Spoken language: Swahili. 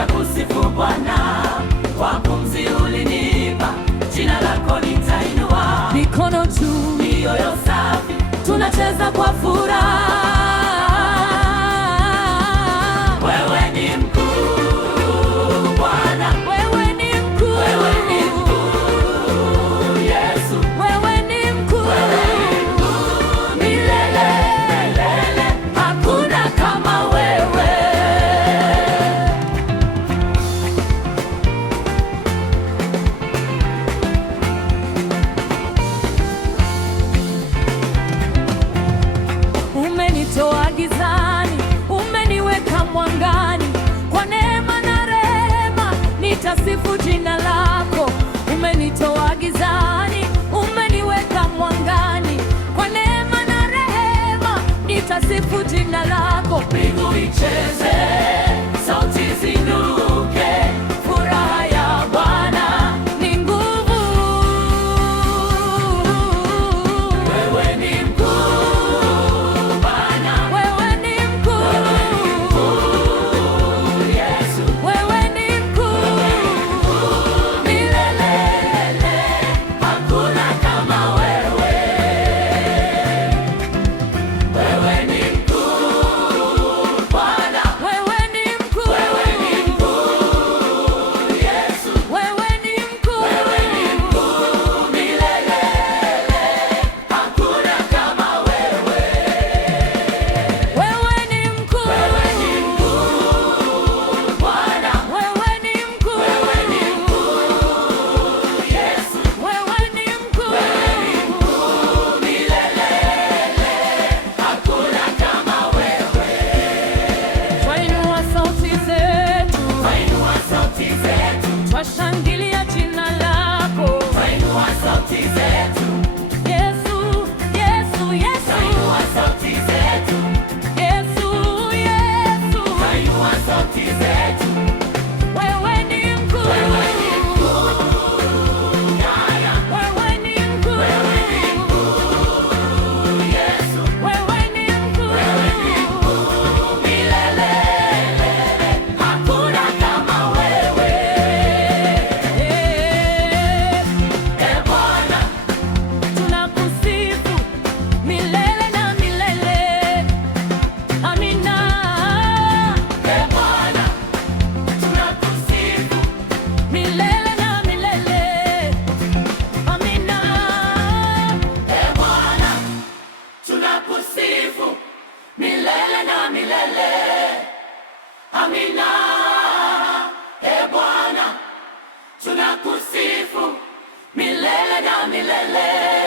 nitakusifu Bwana, kwa pumzi ulinipa, jina lako nitainua. Mikono juu, mioyo safi, tunacheza kwa furaha. Wewe ni mkuu Bwana, Wewe ni mkuu, wewe ni mkuu Yesu, wewe ni mkuu, milele milele, hakuna kama wewe. Umenitoa gizani, umeniweka mwangani, kwa neema na rehema nitasifu jina lako. Umenitoa gizani, umeniweka mwangani, kwa neema na rehema nitasifu jina lako. Mbingu icheze, sauti zinuke, furaha ya Bwana Ni nguvu, wewe ni mkuu Bwana, wewe ni mkuu, Yesu, wewe ni mkuu, milele hakuna kama wewe. Wewe ni mkuu Bwana, wewe ni mkuu, wewe ni mkuu Yesu, wewe ni mkuu, wewe ni mkuu milele, hakuna kama wewe. wewe ni mkuu, Wewe ni mkuu Bwana, wewe ni mkuu, wewe ni mkuu Yesu, wewe ni mkuu, milele hakuna kama wewe. twainua sauti zetu, Twainua sauti zetu, twashangilia jina lako. twainua sauti zetu, Yesu, Yesu, Yesu, twainua sauti zetu, Yesu, Yesu, twainua sauti zetu. wewe ni mkuu, Wewe ni mkuu Bwana, wewe ni mkuu, wewe ni mkuu Yesu, wewe ni mkuu, milele hakuna kama wewe. E Bwana, tunakusifu milele na milele. Amina. e Bwana, tunakusifu Milele na milele. Amina. e Bwana, tunakusifu milele na milele. Amina. E Bwana, tunakusifu milele na milele.